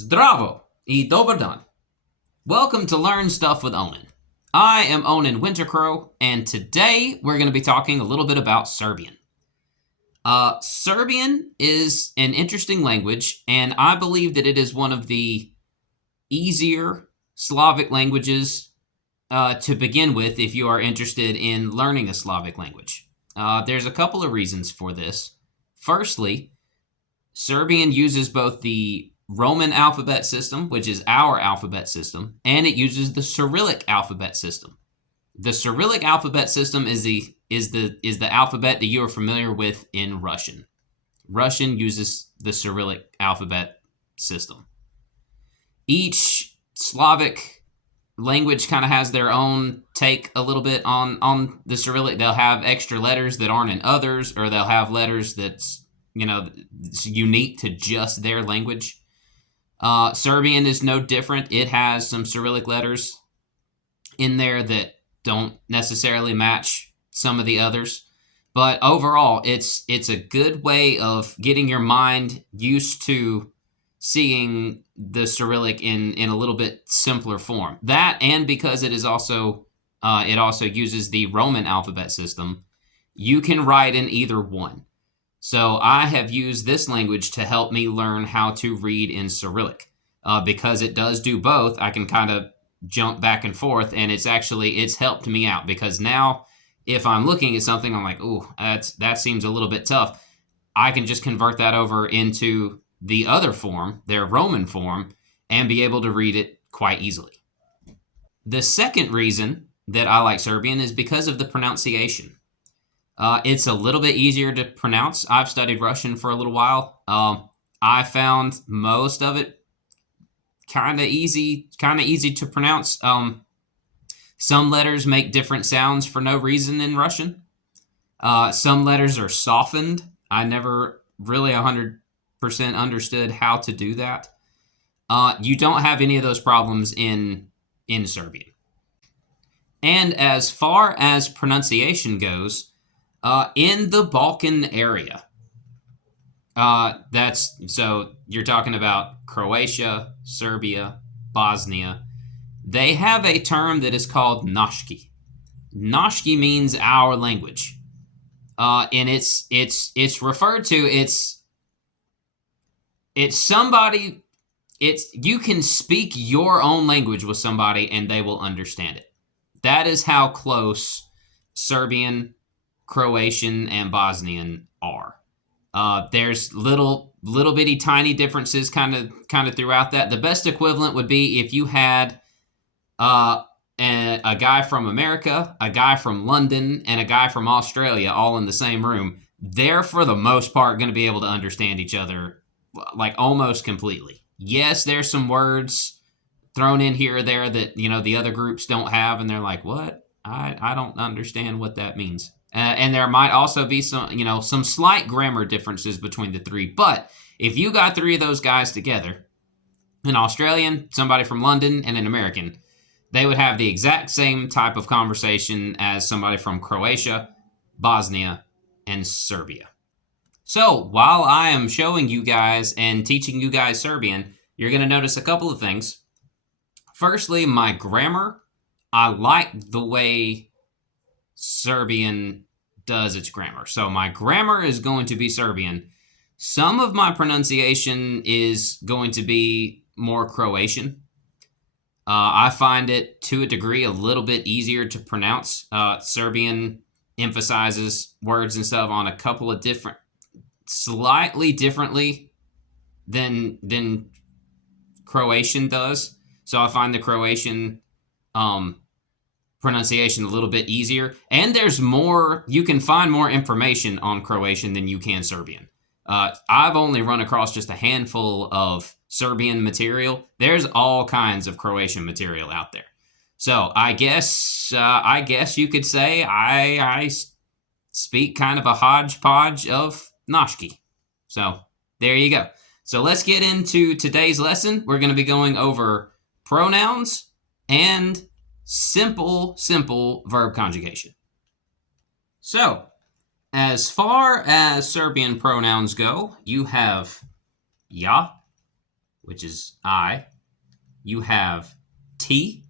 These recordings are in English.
Zdravo I dobar dan. Welcome to Learn Stuff with Onen. I am Onen Wintercrow, and today we're going to be talking a little bit about Serbian. Serbian is an interesting language, and I believe that it is one of the easier Slavic languages to begin with if you are interested in learning a Slavic language. There's a couple of reasons for this. Firstly, Serbian uses both the Roman alphabet system, which is our alphabet system, and it uses the Cyrillic alphabet system. The Cyrillic alphabet system is the alphabet that you are familiar with in Russian. Russian uses the Cyrillic alphabet system. Each Slavic language kind of has their own take a little bit on the Cyrillic. They'll have extra letters that aren't in others, or they'll have letters that's unique to just their language. Serbian is no different. It has some Cyrillic letters in there that don't necessarily match some of the others. But overall, it's a good way of getting your mind used to seeing the Cyrillic in a little bit simpler form. That, and because it also uses the Roman alphabet system, you can write in either one. So I have used this language to help me learn how to read in Cyrillic. Because it does do both, I can kind of jump back and forth, and it's helped me out, because now if I'm looking at something, I'm like, ooh, that seems a little bit tough. I can just convert that over into the other form, their Roman form, and be able to read it quite easily. The second reason that I like Serbian is because of the pronunciation. It's a little bit easier to pronounce. I've studied Russian for a little while. I found most of it kind of easy to pronounce. Some letters make different sounds for no reason in Russian. Some letters are softened. I never really 100% understood how to do that. You don't have any of those problems in Serbian. And as far as pronunciation goes, in the Balkan area, so you're talking about Croatia, Serbia, Bosnia. They have a term that is called naški. Naški means our language, and it's referred to. It's somebody. You can speak your own language with somebody and they will understand it. That is how close Serbian, Croatian, and Bosnian are. There's little bitty tiny differences kind of throughout that. The best equivalent would be if you had a guy from America, a guy from London, and a guy from Australia all in the same room. They're, for the most part, going to be able to understand each other like almost completely. Yes, there's some words thrown in here or there that the other groups don't have, and they're like, what? I don't understand what that means. And there might also be some slight grammar differences between the three. But if you got three of those guys together, an Australian, somebody from London, and an American, they would have the exact same type of conversation as somebody from Croatia, Bosnia, and Serbia. So while I am showing you guys and teaching you guys Serbian, you're going to notice a couple of things. Firstly, my grammar. I like the way Serbian does its grammar. So my grammar is going to be Serbian. Some of my pronunciation is going to be more Croatian. I find it, to a degree, a little bit easier to pronounce. Serbian emphasizes words and stuff on a couple of slightly differently than Croatian does. So I find the Croatian pronunciation a little bit easier, and you can find more information on Croatian than you can Serbian. I've only run across just a handful of Serbian material. There's all kinds of Croatian material out there. So I guess you could say I speak kind of a hodgepodge of naški. So there you go. So let's get into today's lesson. We're going to be going over pronouns and simple verb conjugation. So, as far as Serbian pronouns go, you have ja, which is I. You have T,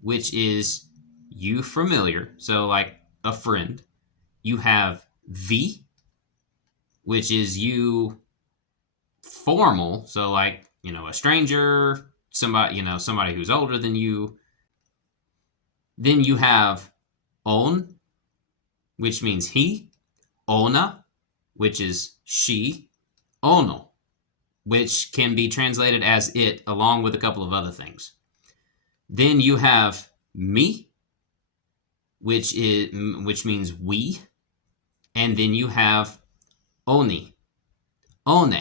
which is you familiar, so like a friend. You have V, which is you formal, so like, a stranger, somebody who's older than you. Then you have On, which means he. Ona, which is she. Ono, which can be translated as it, along with a couple of other things. Then you have me, which means we. And then you have Oni, One,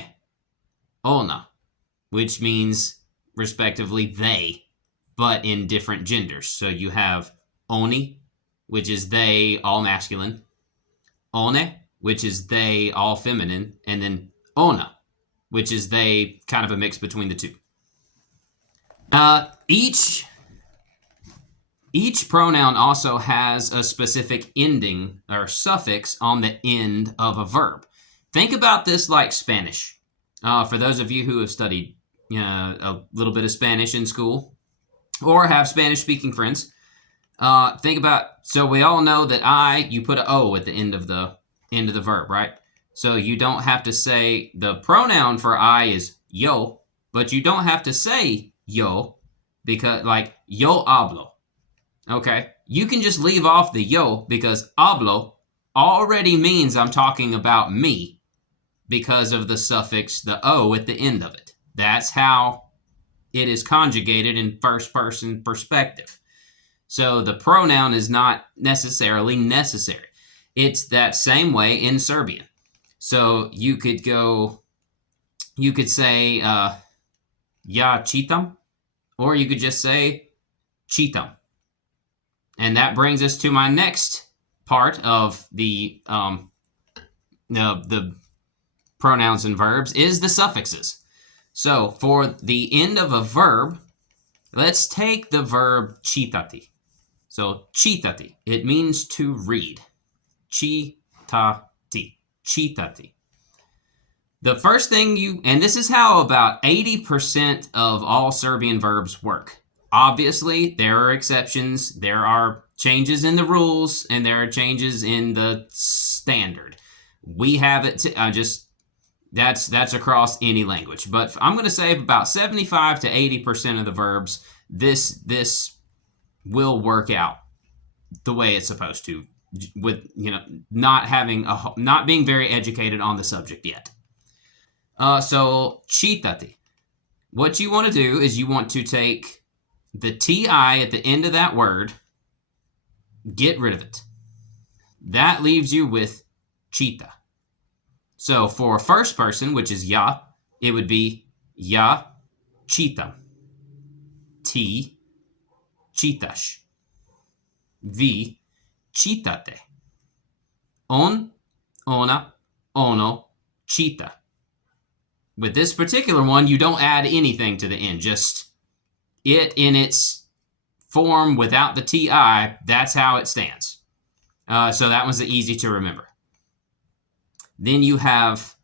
Ona, which means respectively they, but in different genders. So you have Oni, which is they, all masculine. One, which is they, all feminine. And then Ona, which is they, kind of a mix between the two. Each pronoun also has a specific ending or suffix on the end of a verb. Think about this like Spanish. For those of you who have studied a little bit of Spanish in school or have Spanish-speaking friends, think about, so we all know that you put an O at the end of the verb, right? So you don't have to say, the pronoun for I is yo, but you don't have to say yo, because like yo hablo. Okay, you can just leave off the yo because hablo already means I'm talking about me because of the suffix, the O at the end of it. That's how it is conjugated in first person perspective. So the pronoun is not necessarily necessary. It's that same way in Serbian. So you could say ja čitam, or you could just say čitam. And that brings us to my next part of the pronouns and verbs is the suffixes. So for the end of a verb, let's take the verb čitati. So čitati, it means to read. Čitati, čitati. The first thing and this is how about 80% of all Serbian verbs work. Obviously, there are exceptions. There are changes in the rules, and there are changes in the standard. We have it. That's across any language. But I'm going to say about 75 to 80% of the verbs, this will work out the way it's supposed to, with not being very educated on the subject yet. So čitati. What you want to do is you want to take the ti at the end of that word, get rid of it. That leaves you with čita. So for first person, which is ja, it would be ja čitam. Ti čitaš. Vi čitate. On, ona, ono, čita. With this particular one, you don't add anything to the end, just it in its form without the ti, that's how it stands. So that one's easy to remember. Then you have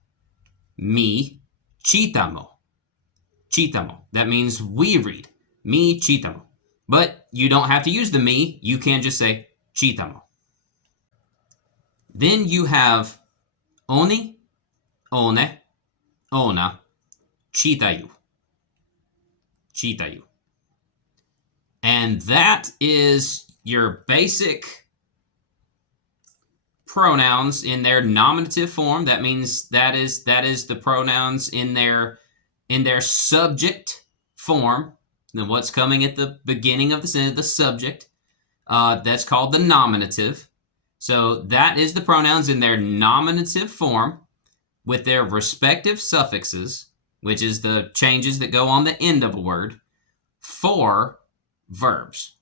mi čitamo. Čitamo. That means we read. Mi čitamo. But you don't have to use the mi. You can just say čitamo. Then you have oni, one, ona, čitaju. Čitaju. And that is your basic pronouns in their nominative form. That means that is the pronouns in their subject form. Then what's coming at the beginning of the sentence, the subject. That's called the nominative. So that is the pronouns in their nominative form with their respective suffixes, which is the changes that go on the end of a word, for verbs.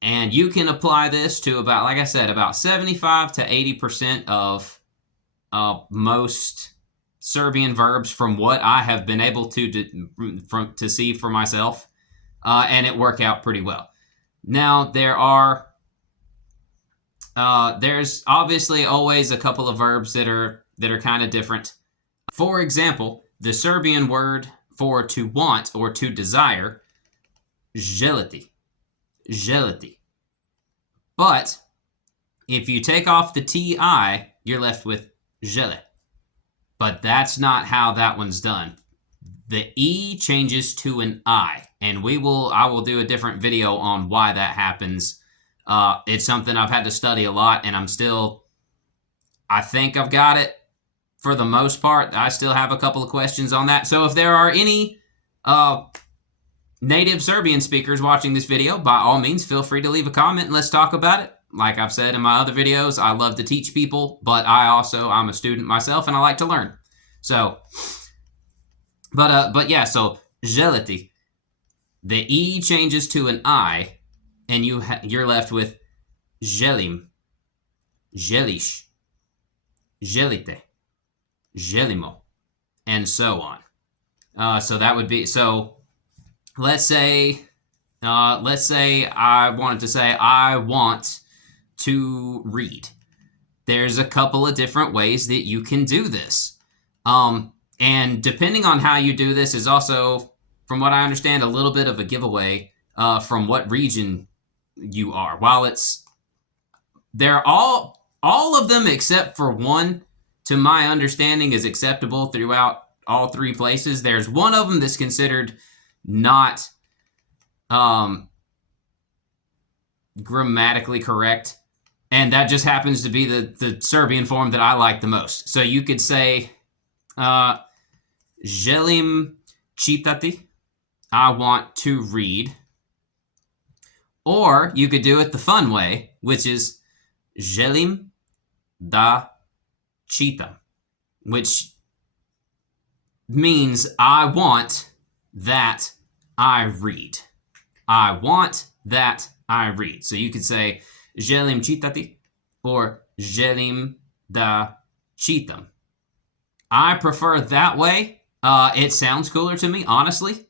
And you can apply this to about, like I said, about 75 to 80% of most Serbian verbs from what I have been able to see for myself, and it worked out pretty well. Now, there's obviously always a couple of verbs that are kind of different. For example, the Serbian word for to want or to desire, želiti, želiti. But if you take off the ti, you're left with žele. But that's not how that one's done. The e changes to an I, and I will do a different video on why that happens. It's something I've had to study a lot, and I think I've got it for the most part. I still have a couple of questions on that. So if there are any native Serbian speakers watching this video, by all means, feel free to leave a comment and let's talk about it. Like I've said in my other videos, I love to teach people, but I'm a student myself and I like to learn. So, but yeah, so želiti, the e changes to an I, and you're left with želim, želiš, želite, želimo, and so on. So that would be, so let's say I wanted to say I want to read. There's a couple of different ways that you can do this. And depending on how you do this is also, from what I understand, a little bit of a giveaway from what region you are. While they're all of them except for one, to my understanding, is acceptable throughout all three places. There's one of them that's considered not grammatically correct, and that just happens to be the Serbian form that I like the most. So you could say želim čitati, I want to read. Or you could do it the fun way, which is želim da čitam, which means I want that I read. I want that I read. So you could say želim čitati or želim da čitam. I prefer that way. It sounds cooler to me, honestly,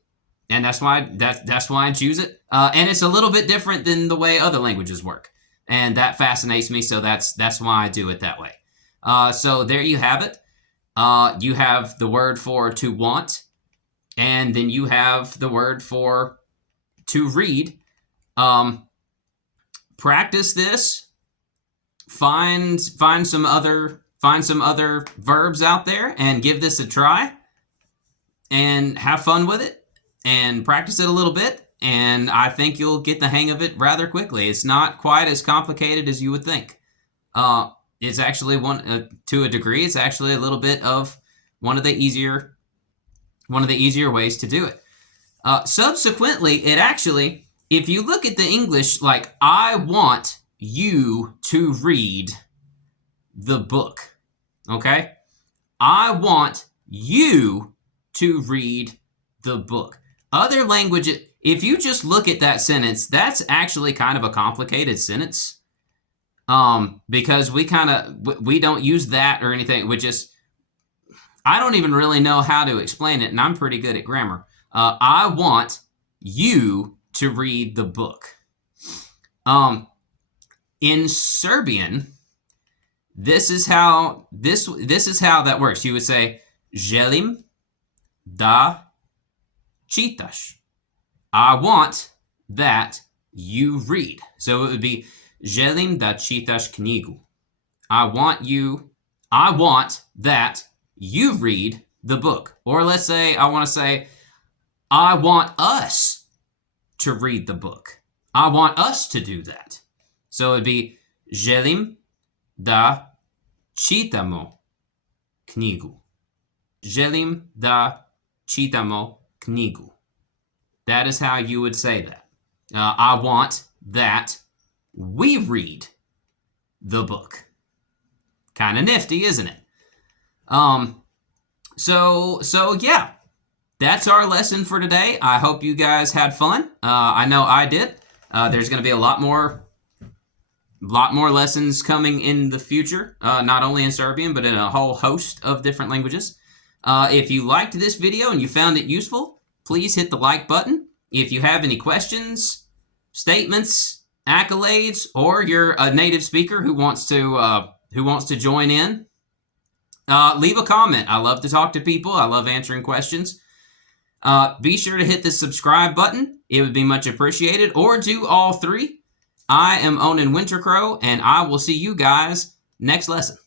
and that's why I choose it. And it's a little bit different than the way other languages work, and that fascinates me. So that's why I do it that way. So there you have it. You have the word for to want, and then you have the word for to read. Practice this. Find some other verbs out there and give this a try and have fun with it and practice it a little bit, and I think you'll get the hang of it rather quickly. It's not quite as complicated as you would think. It's actually to a degree, it's actually a little bit of one of the easier ways to do it. Subsequently, it actually, if you look at the English, like, I want you to read the book, okay? I want you to read the book. Other languages, if you just look at that sentence, that's actually kind of a complicated sentence, because we don't use that or anything. I don't even really know how to explain it, and I'm pretty good at grammar. I want you to read the book. In Serbian, this is how that works. You would say želim da čitaš. I want that you read. So it would be želim da čitaš knjigu. I want that you read the book. Or let's say I want us to read the book. I want us to do that. So it'd be želim da čitamo knjigu. Želim da čitamo knjigu. That is how you would say that. I want that we read the book. Kind of nifty, isn't it? So yeah, that's our lesson for today. I hope you guys had fun. I know I did. There's going to be a lot more lessons coming in the future, not only in Serbian, but in a whole host of different languages. If you liked this video and you found it useful, please hit the like button. If you have any questions, statements, accolades, or you're a native speaker who wants to join in, leave a comment. I love to talk to people. I love answering questions. Be sure to hit the subscribe button. It would be much appreciated. Or do all three. I am Onen Wintercrow, and I will see you guys next lesson.